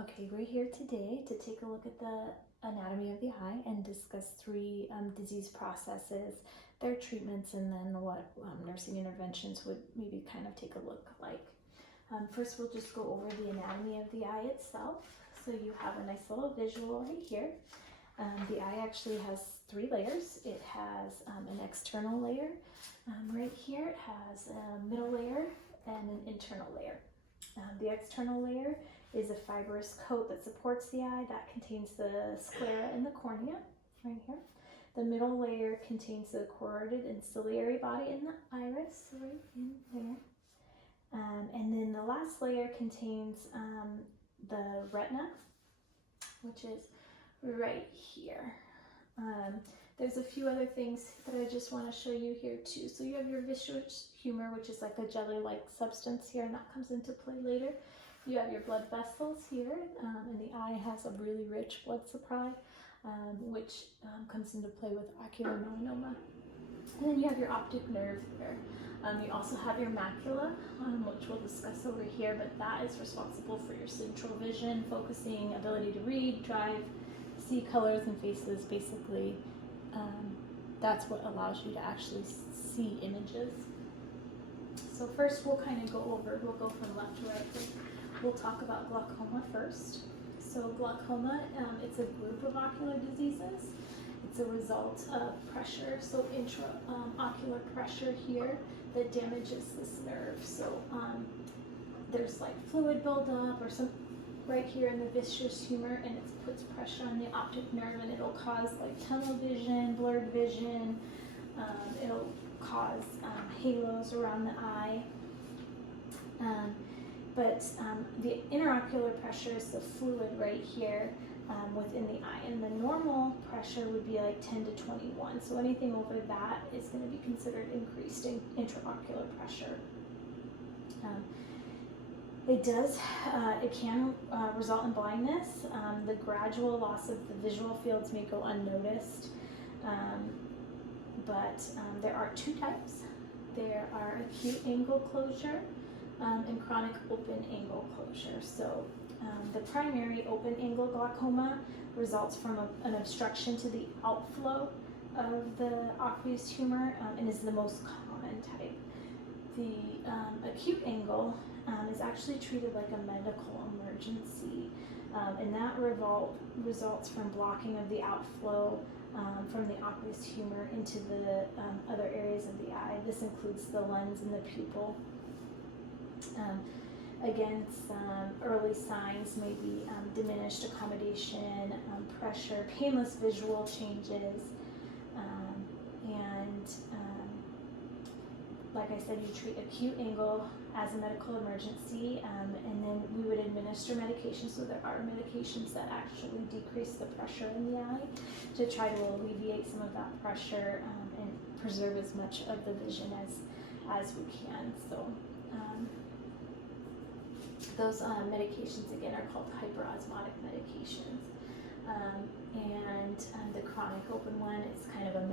Okay, we're here today to take a look at the anatomy of the eye and discuss three disease processes, their treatments, and then what nursing interventions would maybe kind of take a look like. First, we'll just go over the anatomy of the eye itself. So you have a nice little visual right here. The eye actually has three layers. It has an external layer right here. It has a middle layer and an internal layer. The external layer is a fibrous coat that supports the eye that contains the sclera and the cornea right here. The middle layer contains the carotid and ciliary body in the iris right in there. And then the last layer contains the retina, which is right here. There's a few other things that I just want to show you here too. So you have your viscous humor, which is like a jelly-like substance here, and that comes into play later. You have your blood vessels here, and the eye has a really rich blood supply, which comes into play with ocular melanoma. And then you have your optic nerve here. You also have your macula, which we'll discuss over here, but that is responsible for your central vision, focusing, ability to read, drive, see colors and faces, basically. That's what allows you to actually see images. So first we'll kind of we'll go from left to right. We'll talk about glaucoma first. So glaucoma, it's a group of ocular diseases. It's a result of pressure, so intraocular pressure here that damages this nerve. So there's like fluid buildup or some right here in the viscous humor, and it puts pressure on the optic nerve, and it'll cause like tunnel vision, blurred vision. It'll cause halos around the eye. But the interocular pressure is the fluid right here within the eye, and the normal pressure would be like 10 to 21. So anything over that is going to be considered increased intraocular pressure. It can result in blindness. The gradual loss of the visual fields may go unnoticed, but there are two types. There are acute angle closure and chronic open angle closure. So the primary open angle glaucoma results from an obstruction to the outflow of the aqueous humor and is the most common type. The acute angle is actually treated like a medical emergency, and that results from blocking of the outflow from the aqueous humor into the other areas of the eye. This includes the lens and the pupil. Again, some early signs may be diminished accommodation, pressure, painless visual changes, and like I said, you treat acute angle as a medical emergency, and then we would administer medications. So there are medications that actually decrease the pressure in the eye to try to alleviate some of that pressure and preserve as much of the vision as we can. So those medications again are called hyperosmotic medications. And the chronic open one is kind of a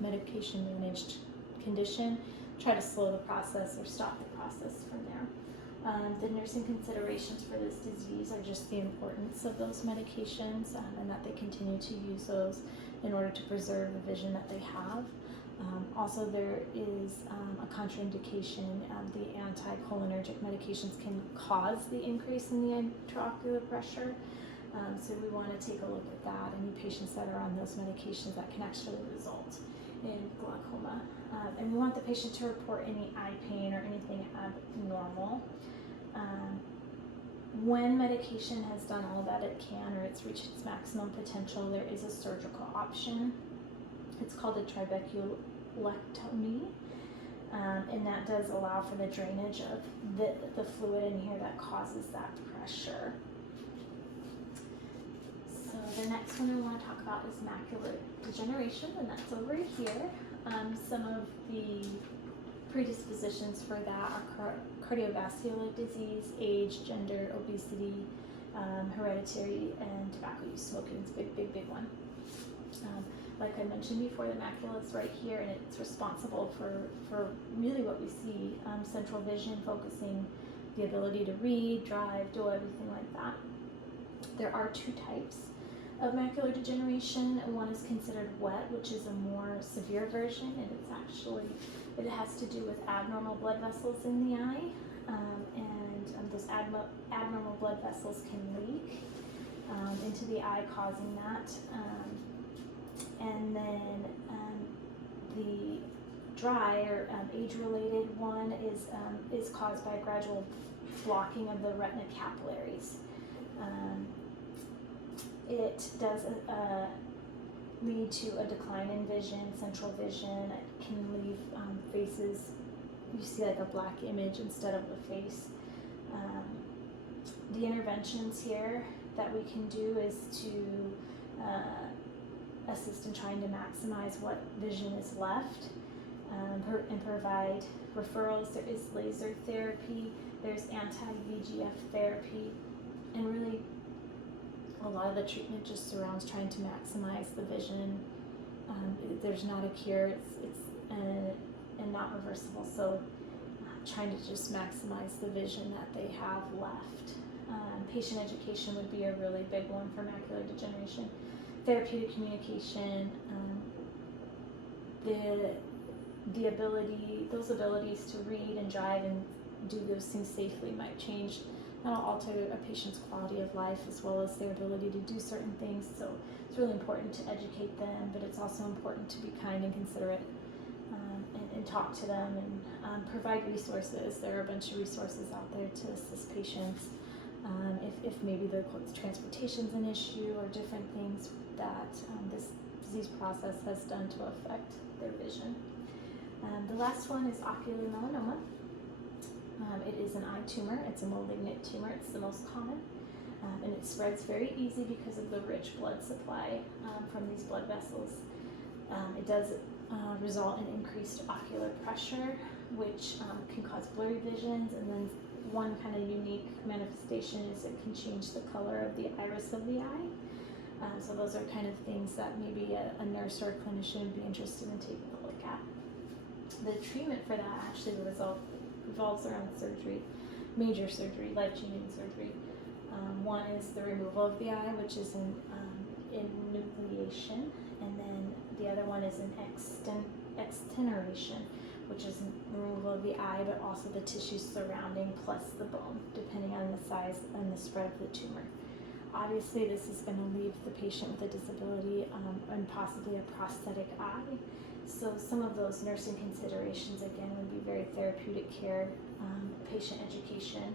medication managed condition. Try to slow the process or stop the process from there. The nursing considerations for this disease are just the importance of those medications and that they continue to use those in order to preserve the vision that they have. Also, there is a contraindication. The anticholinergic medications can cause the increase in the intraocular pressure. So we want to take a look at that. Any patients that are on those medications that can actually result in glaucoma. And we want the patient to report any eye pain or anything abnormal. When medication has done all that it can or it's reached its maximum potential, there is a surgical option. It's called a trabeculectomy, and that does allow for the drainage of the fluid in here that causes that pressure. So the next one I want to talk about is macular degeneration, and that's over here. Some of the predispositions for that are cardiovascular disease, age, gender, obesity, hereditary, and tobacco use. Smoking is a big one. Like I mentioned before, the macula is right here, and it's responsible for really what we see, central vision, focusing, the ability to read, drive, do everything like that. There are two types of macular degeneration. One is considered wet, which is a more severe version, and it has to do with abnormal blood vessels in the eye, and those abnormal blood vessels can leak into the eye, causing that. And then the dry or age-related one is caused by a gradual blocking of the retina capillaries. It does lead to a decline in vision, central vision. It can leave faces, you see like a black image instead of a face. The interventions here that we can do is to assist in trying to maximize what vision is left, and provide referrals. There is laser therapy, there's anti-VEGF therapy, and really a lot of the treatment just surrounds trying to maximize the vision. There's not a cure, it's and not reversible, so trying to just maximize the vision that they have left. Patient education would be a really big one for macular degeneration. Therapeutic communication, those abilities to read and drive and do those things safely might change, that'll alter a patient's quality of life as well as their ability to do certain things. So it's really important to educate them, but it's also important to be kind and considerate, and talk to them, and provide resources. There are a bunch of resources out there to assist patients if maybe the transportation's an issue or different things that this disease process has done to affect their vision. The last one is ocular melanoma. It is an eye tumor. It's a malignant tumor. It's the most common, and it spreads very easy because of the rich blood supply from these blood vessels. It does result in increased ocular pressure, which can cause blurry visions, and then one kind of unique manifestation is it can change the color of the iris of the eye. So those are kind of things that maybe a nurse or a clinician would be interested in taking a look at. The treatment for that actually revolves around surgery, major surgery, life-changing surgery. One is the removal of the eye, which is an enucleation, and then the other one is an extenuation, which is removal of the eye, but also the tissue surrounding plus the bone, depending on the size and the spread of the tumor. Obviously, this is going to leave the patient with a disability and possibly a prosthetic eye. So some of those nursing considerations, again, would be very therapeutic care, patient education,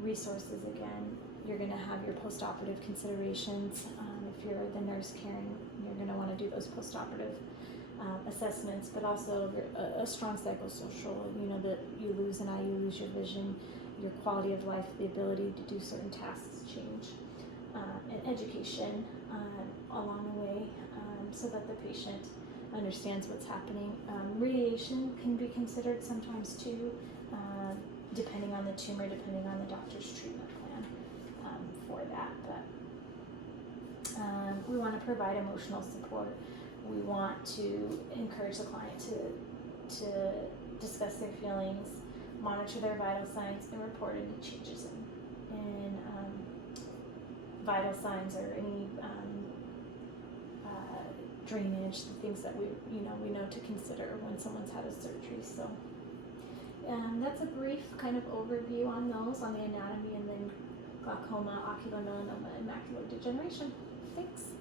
resources. Again, you're going to have your post-operative considerations. If you're the nurse caring, you're going to want to do those post-operative assessments, but also a strong psychosocial, that you lose an eye, you lose your vision, your quality of life, the ability to do certain tasks change, and education along the way, so that the patient understands what's happening. Radiation can be considered sometimes too, depending on the tumor, depending on the doctor's treatment plan for that. But we want to provide emotional support. We want to encourage the client to discuss their feelings, monitor their vital signs, and report any changes in vital signs or any drainage, the things that we know to consider when someone's had a surgery. So that's a brief kind of overview on those, on the anatomy, and then glaucoma, ocular melanoma, and macular degeneration. Thanks.